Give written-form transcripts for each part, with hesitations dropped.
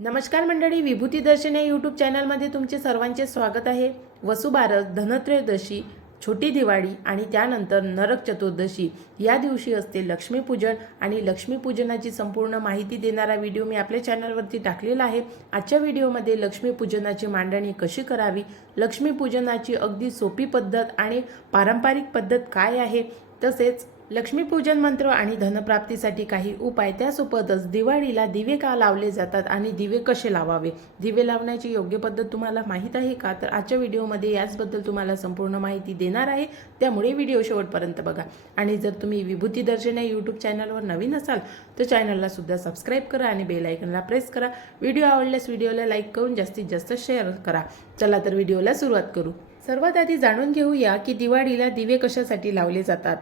नमस्कार मंडळी, विभूती दर्शन या यूट्यूब चॅनलमध्ये तुमचे सर्वांचे स्वागत आहे। वसुबारस, धनत्रयोदशी, छोटी दिवाळी आणि त्यानंतर नरक चतुर्दशी या दिवशी असते लक्ष्मीपूजन आणि लक्ष्मीपूजनाची संपूर्ण माहिती देणारा व्हिडिओ मी आपल्या चॅनलवरती टाकलेला आहे। आजच्या व्हिडिओमध्ये लक्ष्मीपूजनाची मांडणी कशी करावी, लक्ष्मीपूजनाची अगदी सोपी पद्धत आणि पारंपरिक पद्धत काय आहे, तसेच लक्ष्मीपूजन मंत्र आणि धनप्राप्तीसाठी काही उपाय, त्यासोबतच दिवाळीला दिवे का लावले जातात आणि दिवे कसे लावावे, दिवे लावण्याची योग्य पद्धत तुम्हाला माहीत आहे का? तर आजच्या व्हिडिओमध्ये याचबद्दल तुम्हाला संपूर्ण माहिती देणार आहे, त्यामुळे व्हिडिओ शेवटपर्यंत बघा। आणि जर तुम्ही विभूती दर्शन या यूट्यूब चॅनलवर नवीन असाल तर चॅनलला सुद्धा सबस्क्राईब करा आणि बेल आयकॉनला प्रेस करा। व्हिडिओ आवडल्यास व्हिडिओला लाईक करून जास्तीत जास्त शेअर करा। चला तर व्हिडिओला सुरुवात करू। सर्वात आधी जाणून घेऊया की दिवाळीला दिवे कशासाठी लावले जातात।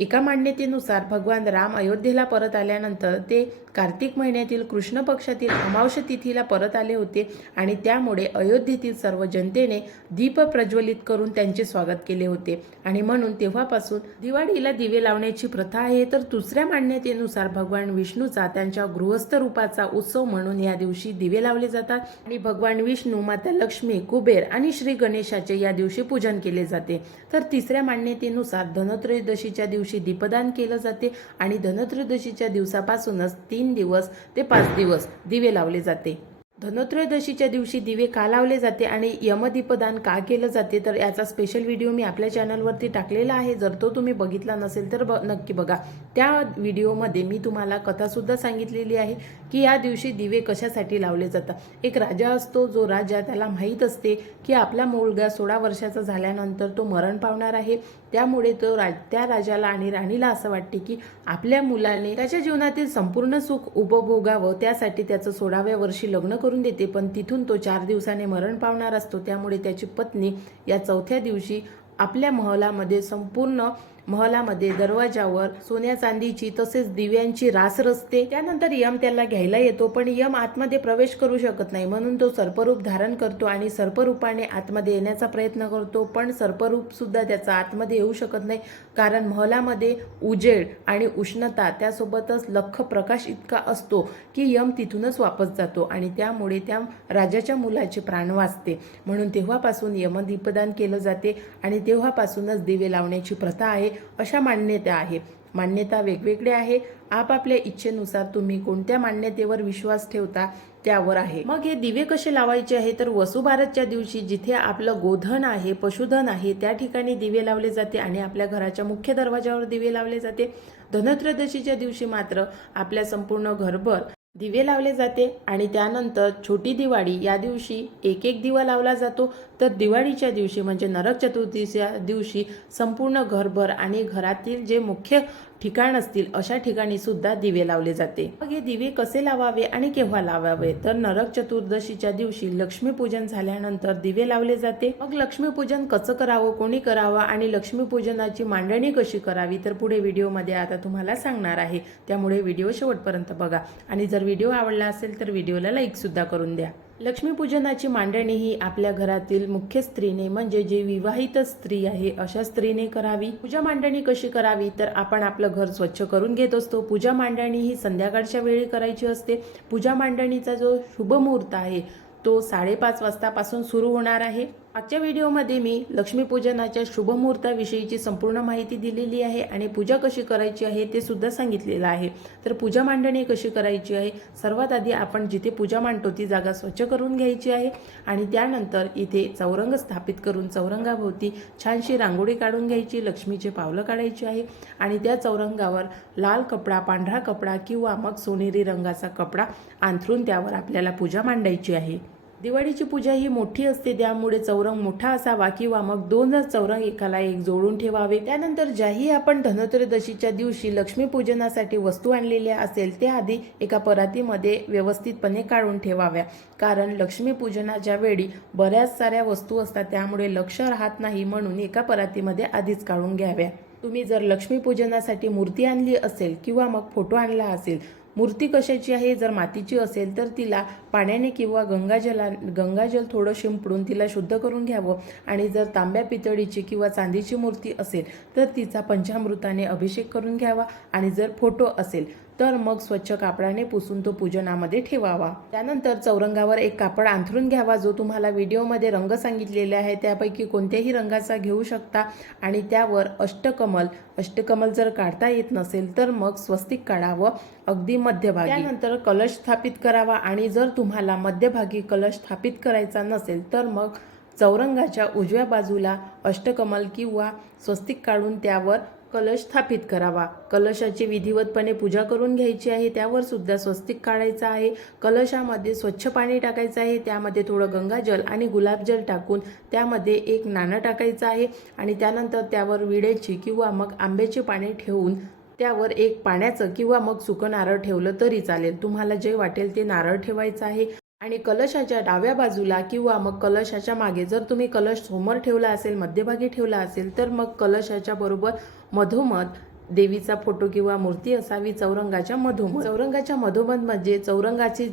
एका मान्यतेनुसार भगवान राम अयोध्येला परत आल्यानंतर ते कार्तिक महिन्यातील कृष्ण पक्षातील अमावस्या तिथीला परत आले होते आणि त्यामुळे अयोध्येतील सर्व जनतेने दीप प्रज्वलित करून त्यांचे स्वागत केले होते आणि म्हणून तेव्हापासून दिवाळीला दिवे लावण्याची प्रथा आहे। तर दुसऱ्या मान्यतेनुसार भगवान विष्णूचा त्यांच्या गृहस्थ रूपाचा उत्सव म्हणून या दिवशी दिवे लावले जातात आणि भगवान विष्णू, माता लक्ष्मी, कुबेर आणि श्री गणेशाचे या दिवशी पूजन केले जाते। तर तिसऱ्या मान्यतेनुसार धनत्रयोदशीच्या दिवशी दीपदान केले जाते आणि धनत्रयोदशीच्या दिवसापासूनच 3 दिवस ते 5 दिवस दिवे लावले जाते। धनत्रयोदशीच्या दिवशी दिवे का लावले जाते आणि यमदीपदान का केलं जाते, तर याचा स्पेशल व्हिडिओ मी आपल्या चॅनलवरती टाकलेला आहे। जर तो तुम्ही बघितला नसेल तर नक्की बघा। त्या व्हिडिओमध्ये मी तुम्हाला कथासुद्धा सांगितलेली आहे की या दिवशी दिवे कशासाठी लावले जातात। एक राजा असतो, जो राजा त्याला माहीत असते की आपला मुलगा 16 वर्षाचा झाल्यानंतर तो मरण पावणार आहे, त्यामुळे तो त्या राजाला आणि राणीला असं वाटते की आपल्या मुलाने त्याच्या जीवनातील संपूर्ण सुख उपभोगावं, त्यासाठी त्याचं 16व्या वर्षी लग्न करून देते। पण तिथून तो 4 दिवसाने मरण पावणार असतो, त्यामुळे त्याची पत्नी या 4थ्या दिवशी आपल्या महलामध्ये संपूर्ण महलामध्ये दरवाजावर सोन्या चांदीची तसेच दिव्यांची रास रचते। त्यानंतर यम त्याला घ्यायला येतो, पण यम आतमध्ये प्रवेश करू शकत नाही, म्हणून तो सर्परूप धारण करतो आणि सर्परूपाने आतमध्ये येण्याचा प्रयत्न करतो, पण सर्परूप सुद्धा त्याचा आतमध्ये येऊ शकत नाही, कारण महलामध्ये उजेड आणि उष्णता त्यासोबतच लख्ख प्रकाश इतका असतो की यम तिथूनच वापस जातो आणि त्यामुळे त्या राजाच्या मुलाचे प्राण वाचते। म्हणून तेव्हापासून यमदीपदान केलं जाते आणि तेव्हापासूनच दिवे लावण्याची प्रथा आहे, अशा मान्यता आहे। मान्यता वेगवेगळ्या आहे, आपापल्या इच्छेनुसार तुम्ही कोणत्या मान्यतेवर विश्वास ठेवता त्यावर आहे। मग हे दिवे कसे लावायचे आहे, तर वसुबारसच्या दिवशी जिथे आपलं गोधन आहे, पशुधन आहे, त्या ठिकाणी दिवे लावले जाते आणि आपल्या घराच्या मुख्य दरवाजावर दिवे लावले जाते। धनत्रयोदशीच्या दिवशी मात्र आपल्या संपूर्ण घरभर दिवे लावले जाते आणि त्यानंतर छोटी दिवाळी या दिवशी एक एक दिवा लावला जातो। तर दिवाळीच्या दिवशी म्हणजे नरक चतुर्थीच्या दिवशी संपूर्ण घरभर आणि घरातील जे मुख्य ठिकाण असतील अशा ठिकाणी सुद्धा दिवे लावले जाते। मग हे दिवे कसे लावावे आणि केव्हा लावावे, तर नरक चतुर्दशीच्या दिवशी लक्ष्मीपूजन झाल्यानंतर दिवे लावले जाते। मग लक्ष्मीपूजन कसं करावं, कोणी करावं आणि लक्ष्मीपूजनाची मांडणी कशी करावी, तर पुढे व्हिडिओमध्ये आता तुम्हाला सांगणार आहे, त्यामुळे व्हिडिओ शेवटपर्यंत बघा आणि जर व्हिडिओ आवडला असेल तर व्हिडिओला लाईक सुद्धा करून द्या। लक्ष्मीपूजनाची मांडणी ही आपल्या घरातील मुख्य स्त्रीने म्हणजे जी विवाहित स्त्री आहे अशा स्त्रीने करावी। पूजा मांडणी कशी करावी, तर आपण आपलं घर स्वच्छ करून घेत असतो। पूजा मांडणी ही संध्याकाळच्या वेळी करायची असते। पूजा मांडणीचा जो शुभ मुहूर्त आहे तो 5:30 वाजतापासून सुरू होणार आहे। आजच्या व्हिडिओमध्ये मी लक्ष्मीपूजनाच्या शुभ मुहूर्ताविषयीची संपूर्ण माहिती दिलेली आहे आणि पूजा कशी करायची आहे ते सुद्धा सांगितलेलं आहे। तर पूजा मांडणी कशी करायची आहे, सर्वात आधी आपण जिथे पूजा मांडतो ती जागा स्वच्छ करून घ्यायची आहे आणि त्यानंतर इथे चौरंग स्थापित करून चौरंगाभोवती छानशी रांगोळी काढून घ्यायची, लक्ष्मीचे पावलं काढायची आहे आणि त्या चौरंगावर लाल कपडा, पांढरा कपडा किंवा मग सोनेरी रंगाचा कपडा अंथरून त्यावर आपल्याला पूजा मांडायची आहे। दिवाळीची पूजा ही मोठी असते, त्यामुळे चौरंग मोठा असावा किंवा मग 2 चौरंग एकाला एक जोडून ठेवावे। त्यानंतर ज्याही आपण धनत्रयोदशीच्या दिवशी लक्ष्मीपूजनासाठी वस्तू आणलेल्या असेल त्या आधी एका परातीमध्ये व्यवस्थितपणे काढून ठेवाव्या, कारण लक्ष्मीपूजनाच्या वेळी बऱ्याच साऱ्या वस्तू असतात, त्यामुळे लक्ष राहत नाही, म्हणून एका परातीमध्ये आधीच काढून घ्याव्या। तुम्ही जर लक्ष्मीपूजनासाठी मूर्ती आणली असेल किंवा मग फोटो आणला असेल, मूर्ती कशाची आहे, जर मातीची असेल तर तिला पाण्याने किंवा गंगाजल थोडं शिंपडून तिला शुद्ध करून घ्यावं आणि जर तांब्या पितळीची किंवा चांदीची मूर्ती असेल तर तिचा पंचामृताने अभिषेक करून घ्यावा आणि जर फोटो असेल तर मग स्वच्छ कापडाने पुसून तो पूजनामध्ये ठेवावा। त्यानंतर चौरंगावर एक कापड अंथरून घ्यावा, जो तुम्हाला व्हिडिओमध्ये रंग सांगितलेले आहे त्यापैकी कोणत्याही रंगाचा घेऊ शकता आणि त्यावर अष्टकमल जर काढता येत नसेल तर मग स्वस्तिक काढावं अगदी मध्यभागी। त्यानंतर कलश स्थापित करावा आणि जर तुम्हाला मध्यभागी कलश स्थापित करायचा नसेल तर मग चौरंगाच्या उजव्या बाजूला अष्टकमल किंवा स्वस्तिक काढून त्यावर कलश स्थापित करावा। कलशाची विधिवतपणे पूजा करून घ्यायची आहे, त्यावर सुद्धा स्वस्तिक काढायचा आहे। कलशामध्ये स्वच्छ पाणी टाकायचं आहे, त्यामध्ये थोडं गंगाजल आणि गुलाबजल टाकून त्यामध्ये एक नाणं टाकायचं आहे आणि त्यानंतर त्यावर विड्याची किंवा मग आंब्याची पाने ठेवून त्यावर एक पाण्याचं किंवा मग सुकं नारळ ठेवलं तरी चालेल, तुम्हाला जे वाटेल ते नारळ ठेवायचं आहे। आणि कलशाच्या डाव्या बाजूला किंवा मग कलशाच्या मागे जर तुम्ही कलश समोर ठेवला असेल, मध्यभागी ठेवला असेल तर मग कलशाच्या बरोबर मधोमध देवीचा फोटो किंवा मूर्ती असावी चौरंगाच्या मधोमध। चौरंगाच्या मधोमध म्हणजे चौरंगाचे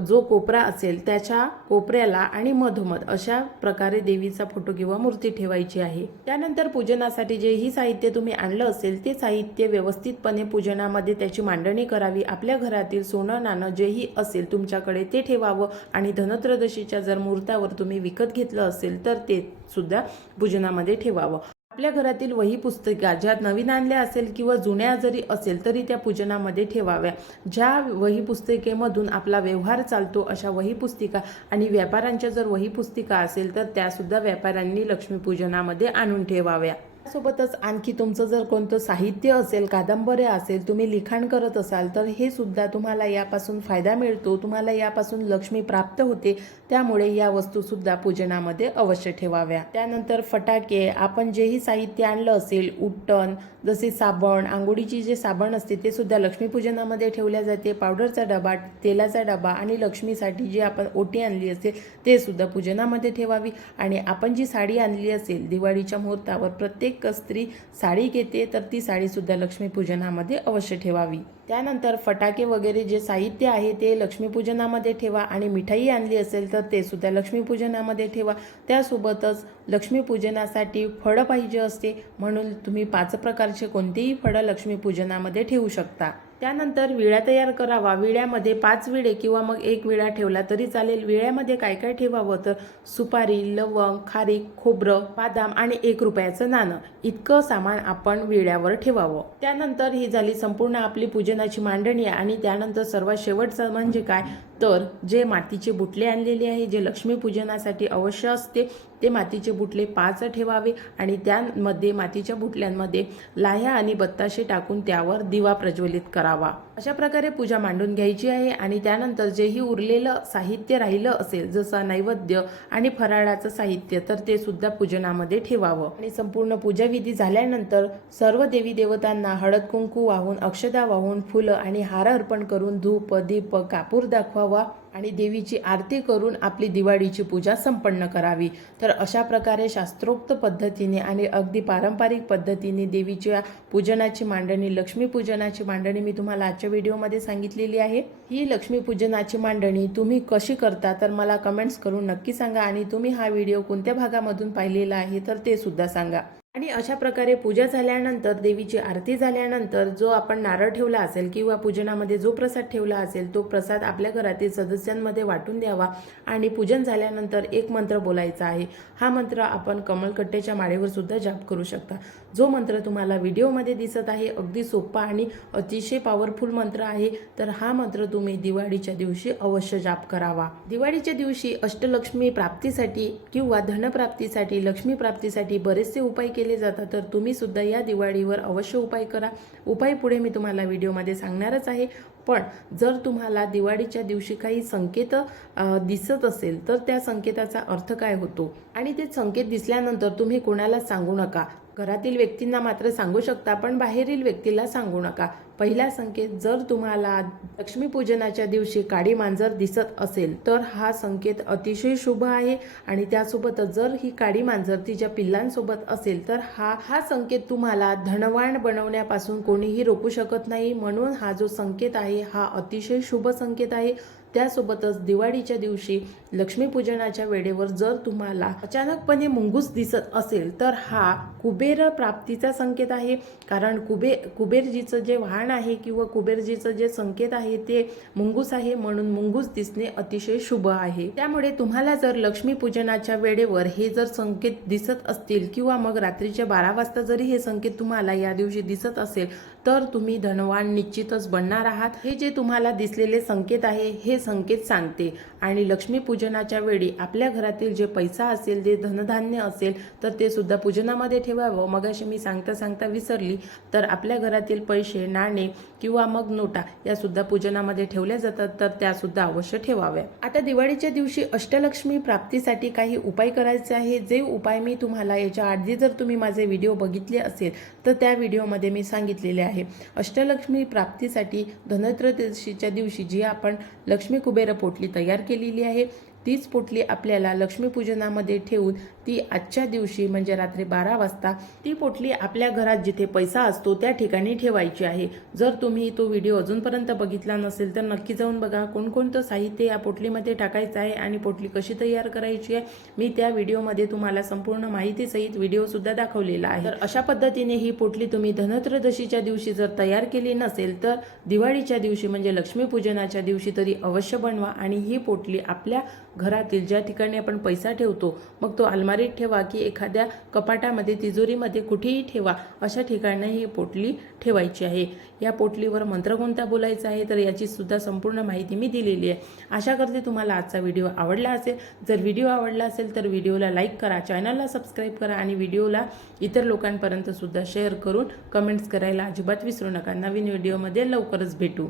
जो कोपरा असेल त्याच्या कोपऱ्याला आणि मधोमध अशा प्रकारे देवीचा फोटो किंवा मूर्ती ठेवायची आहे। त्यानंतर पूजनासाठी जेही साहित्य तुम्ही आणलं असेल ते साहित्य व्यवस्थितपणे पूजनामध्ये त्याची मांडणी करावी। आपल्या घरातील सोनं नाणं जेही असेल तुमच्याकडे ते ठेवावं आणि धनत्रयोदशीच्या जर मुहूर्तावर तुम्ही विकत घेतलं असेल तर ते सुद्धा पूजनामध्ये ठेवावं। आपल्या घरातील वही पुस्तिका ज्या नवीन आणल्या असेल किंवा जुन्या जरी असेल तरी त्या पूजनामध्ये ठेवाव्या। ज्या वही पुस्तिकेमधून आपला व्यवहार चालतो अशा वही पुस्तिका आणि व्यापाऱ्यांच्या जर वही पुस्तिका असेल तर त्या सुद्धा व्यापाऱ्यांनी लक्ष्मीपूजनामध्ये आणून ठेवाव्या। सोबतच आणखी तुमचं जर कोणतं साहित्य असेल, कादंबऱ्या असेल, तुम्ही लिखाण करत असाल तर हे सुद्धा तुम्हाला यापासून फायदा मिळतो, तुम्हाला यापासून लक्ष्मी प्राप्त होते, त्यामुळे या वस्तू सुद्धा पूजनामध्ये अवश्य ठेवाव्या। त्यानंतर फटाके, आपण जेही साहित्य आणलं असेल, उट्टण जसे साबण, आंघोळीची जे साबण असते ते सुद्धा लक्ष्मीपूजनामध्ये ठेवल्या जाते। पावडरचा डबा, तेलाचा डबा आणि लक्ष्मीसाठी जी आपण ओटी आणली असेल ते सुद्धा पूजनामध्ये ठेवावी। आणि आपण जी साडी आणली असेल दिवाळीच्या मुहूर्तावर, प्रत्येक स्त्री साडी घेते तर ती साडी सुद्धा लक्ष्मीपूजनामध्ये अवश्य ठेवावी। त्यानंतर फटाके वगैरे जे साहित्य आहे ते लक्ष्मीपूजनामध्ये ठेवा आणि मिठाई आणली असेल तर ते सुद्धा लक्ष्मीपूजनामध्ये ठेवा। त्यासोबतच लक्ष्मीपूजनासाठी फळं पाहिजे असते, म्हणून तुम्ही 5 प्रकारचे कोणतेही फळं लक्ष्मीपूजनामध्ये ठेवू शकता। त्यानंतर विळा तयार करावा। विळ्यामध्ये 5 विळे किंवा मग 1 विळा ठेवला तरी चालेल। विळ्यामध्ये काय काय ठेवावं तर सुपारी, लवंग, खारीक, खोबरं, बदाम आणि 1 रुपयाचं नाणं इतकं सामान आपण विळ्यावर ठेवावं। त्यानंतर ही झाली संपूर्ण आपली पूजनाची मांडणी आणि त्यानंतर सर्वात शेवटचं म्हणजे काय तर जे मातीचे बुटले आणलेले आहे, जे लक्ष्मीपूजनासाठी अवश्य असते, ते मातीचे बुटले 5 ठेवावे आणि त्यामध्ये मातीच्या बुटल्यांमध्ये लाह्या आणि बत्ताशे टाकून त्यावर दिवा प्रज्वलित करावा। अशा प्रकारे पूजा मांडून घ्यायची आहे आणि त्यानंतर जेही उरलेलं साहित्य राहिलं असेल जसं नैवेद्य आणि फराळाचं साहित्य तर ते सुद्धा पूजनामध्ये ठेवावं। आणि संपूर्ण पूजाविधी झाल्यानंतर सर्व देवी देवतांना हळद कुंकू वाहून, अक्षता वाहून, फुलं आणि हार अर्पण करून धूप, दीप, कापूर दाखवावा आणि देवीची आरती करून आपली दिवाळीची पूजा संपन्न करावी। तर अशा प्रकारे शास्त्रोक्त पद्धतीने आणि अगदी पारंपरिक पद्धतीने देवीच्या पूजनाची मांडणी, लक्ष्मीपूजनाची मांडणी मी तुम्हाला आजच्या व्हिडिओमध्ये सांगितलेली आहे। ही लक्ष्मीपूजनाची मांडणी तुम्ही कशी करता तर मला कमेंट्स करून नक्की सांगा आणि तुम्ही हा व्हिडिओ कोणत्या भागामधून पाहिलेला आहे तर ते सुद्धा सांगा। आणि अशा प्रकारे पूजा झाल्यानंतर, देवीची आरती झाल्यानंतर जो आपण नारळ ठेवला असेल किंवा पूजनामध्ये जो प्रसाद ठेवला असेल तो प्रसाद आपल्या घरातील सदस्यांमध्ये वाटून द्यावा आणि पूजन झाल्यानंतर एक मंत्र बोलायचा आहे। हा मंत्र आपण कमळकट्ट्याच्या माळेवर सुद्धा जाप करू शकता। जो मंत्र तुम्हाला व्हिडिओमध्ये दिसत आहे अगदी सोपा आणि अतिशय पॉवरफुल मंत्र आहे, तर हा मंत्र तुम्ही दिवाळीच्या दिवशी अवश्य जाप करावा। दिवाळीच्या दिवशी अष्टलक्ष्मी प्राप्तीसाठी किंवा धनप्राप्तीसाठी, लक्ष्मी प्राप्तीसाठी बरेचसे उपाय केले जातात, तर तुम्ही सुद्धा या दिवाळीवर अवश्य उपाय करा। उपाय पुढे मी तुम्हाला व्हिडिओमध्ये सांगणारच आहे, पण जर तुम्हाला दिवाळीच्या दिवशी काही संकेत दिसत असेल तर त्या संकेताचा अर्थ काय होतो आणि ते संकेत दिसल्यानंतर तुम्ही कोणाला सांगू नका। घरातील व्यक्तींना मात्र सांगू शकता, पण बाहेरील व्यक्तीला सांगू नका। पहिला संकेत, जर तुम्हाला लक्ष्मीपूजनाच्या दिवशी काळी मांजर दिसत असेल तर हा संकेत अतिशय शुभ आहे आणि त्यासोबतच जर ही काळी मांजर तिच्या पिल्लांसोबत असेल तर हा संकेत तुम्हाला धनवान बनवण्यापासून कोणीही रोखू शकत नाही, म्हणून हा जो संकेत आहे हा अतिशय शुभ संकेत आहे। त्यासोबतच दिवाळीच्या दिवशी लक्ष्मीपूजनाच्या वेळेवर जर तुम्हाला अचानकपणे मुंगूस दिसत असेल तर हा कुबेर प्राप्तीचा संकेत आहे. कारण कुबेरजीचं जे वाहन आहे किंवा कुबेरजीचं जे संकेत आहे ते मुंगूस आहे, म्हणून मुंगूस दिसणे अतिशय शुभ आहे. त्यामुळे तुम्हाला जर लक्ष्मीपूजनाच्या वेळेवर हे जर संकेत दिसत असतील किंवा मग रात्रीच्या 12 वाजता जरी हे संकेत तुम्हाला या दिवशी दिसत असेल तर तुम्ही धनवान निश्चितच बनणार आहात. हे जे तुम्हाला दिसलेले संकेत आहे हे संकेत सांगते. आणि लक्ष्मीपूजनाच्या वेळी आपल्या घरातील जे पैसा असेल, जे धनधान्य असेल तर ते सुद्धा पूजनामध्ये ठेवावं. मगाशी मी सांगता विसरली, तर आपल्या घरातील पैसे, नाणे किंवा मग नोटा या सुद्धा पूजनामध्ये ठेवल्या जातात, तर त्या सुद्धा अवश्य ठेवाव्या. आता दिवाळीच्या दिवशी अष्टलक्ष्मी प्राप्तीसाठी काही उपाय करायचे आहे. जे उपाय मी तुम्हाला याच्या आधी जर तुम्ही माझे व्हिडिओ बघितले असेल तर त्या व्हिडिओमध्ये मी सांगितलेले आहे. अष्टलक्ष्मी प्राप्तीसाठी धनत्रयोदशीच्या दिवशी जी आपण लक्ष्मी कुबेर पोटली तयार केलेली आहे तीच पोटली आपल्याला लक्ष्मीपूजनामध्ये ठेवून ती आजच्या दिवशी म्हणजे रात्री 12 वाजता ती पोटली आपल्या घरात जिथे पैसा असतो त्या ठिकाणी ठेवायची आहे. जर तुम्ही तो व्हिडिओ अजूनपर्यंत बघितला नसेल तर नक्की जाऊन बघा. कोणकोणतं साहित्य या पोटलीमध्ये टाकायचं आहे आणि पोटली कशी तयार करायची आहे मी त्या व्हिडिओमध्ये तुम्हाला संपूर्ण माहितीसहित व्हिडिओ सुद्धा दाखवलेला आहे. तर अशा पद्धतीने ही पोटली तुम्ही धनत्रयोदशीच्या दिवशी जर तयार केली नसेल तर दिवाळीच्या दिवशी म्हणजे लक्ष्मीपूजनाच्या दिवशी तरी अवश्य बनवा. आणि ही पोटली आपल्या घरातील ज्या ठिकाणी आपण पैसा ठेवतो, मग तो अलमारीत ठेवा की एखाद्या कपाटामध्ये, तिजोरीमध्ये, कुठेही ठेवा, अशा ठिकाणी ही पोटली ठेवायची आहे. या पोटलीवर मंत्र कोणता बोलायचा आहे तर याची सुद्धा संपूर्ण माहिती मी दिलेली आहे. आशा करते तुम्हाला आजचा व्हिडिओ आवडला असेल. जर व्हिडिओ आवडला असेल तर व्हिडिओला लाईक करा, चॅनलला सबस्क्राईब करा आणि व्हिडिओला इतर लोकांपर्यंत सुद्धा शेअर करून कमेंट्स करायला अजिबात विसरू नका. नवीन व्हिडिओमध्ये लवकरच भेटू.